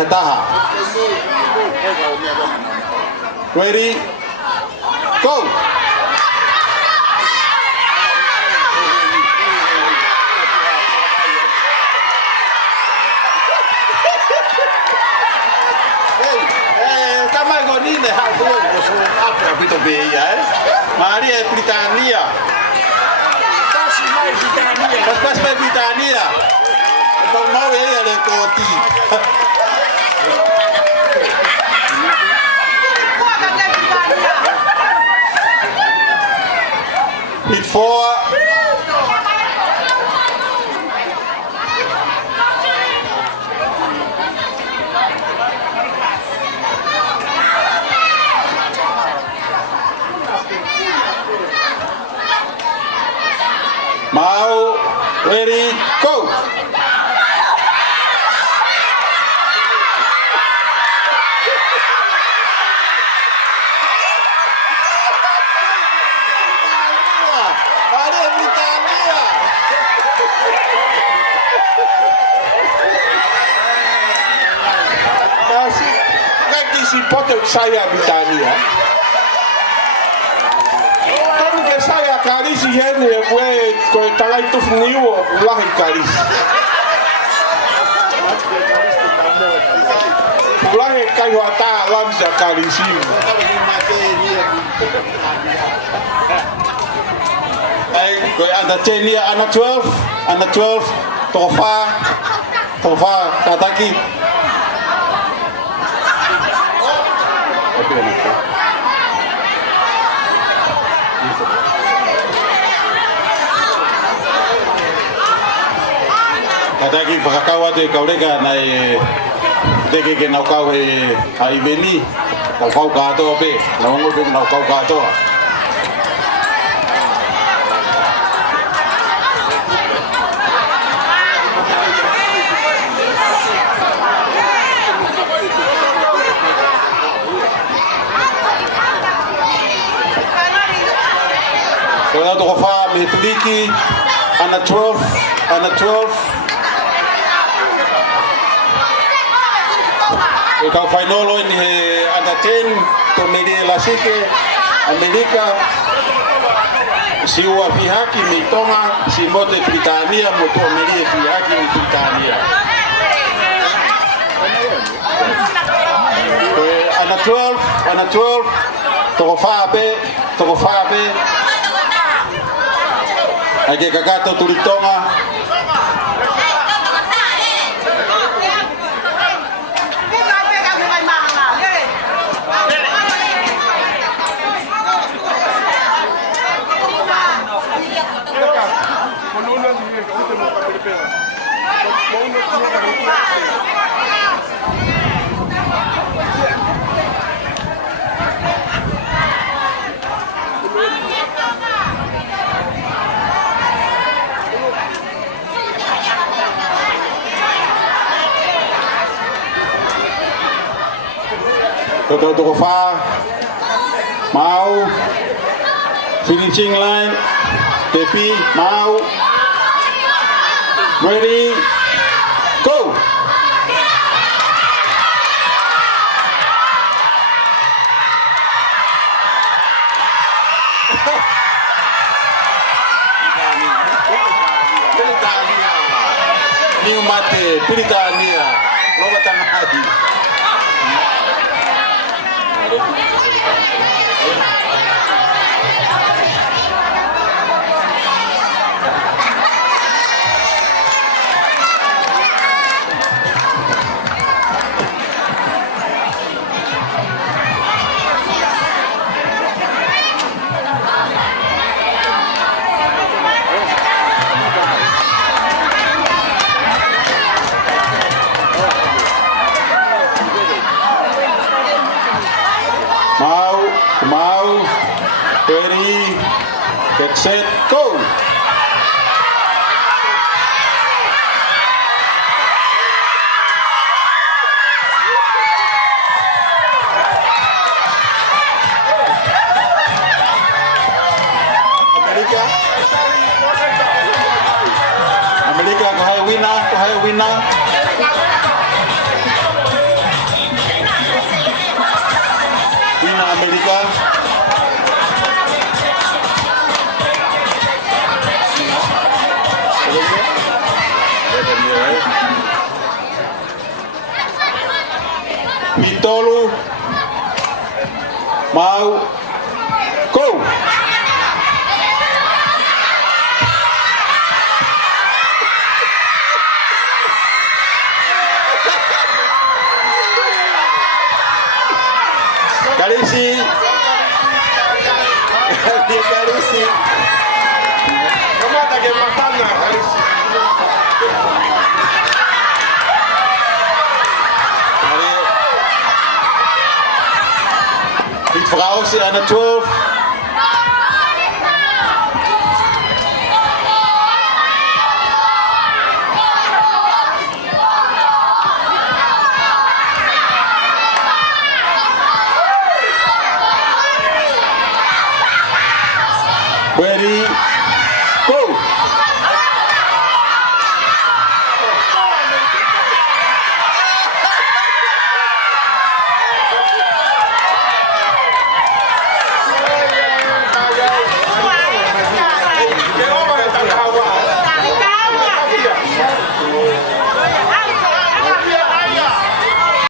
hataha. Ready? Go! Kama gonine hapo kwa hapo vitu bei Maria Britania. Pas Britania. Bang mau ya le koti. Hit 4. Mau, ready, go! Maria Britania! Kijk, die pot ook saya Britania. Saya karisi hene we ko talai tu niwo lahi karis. Lahi kayo ata lamsa karisi. Ay ko anda tenia ana 12 tofa kataki. Kataki pakakawa te kaulega na teke ke nau kau he haiveni nau kau kato pe nau ngol pe nau kau kato. Kalau tu kafa metodiki ana 12 Ikaw finalo ni under 10 to media lasike Amerika siwa pihaki mitonga si mote Britania moto media pihaki ni Britania. Under 12 toko fabe ake kakato tulitonga Toto fa mau finishing line tepi mau ready go New mate Britania loba tanahadi Mau, ready, get set, go! Amerika, go high winner. pitolu mau go. Karisi. Karisi. Kamu tak ke matana Karisi. Die Frau ist an der 12. Ready?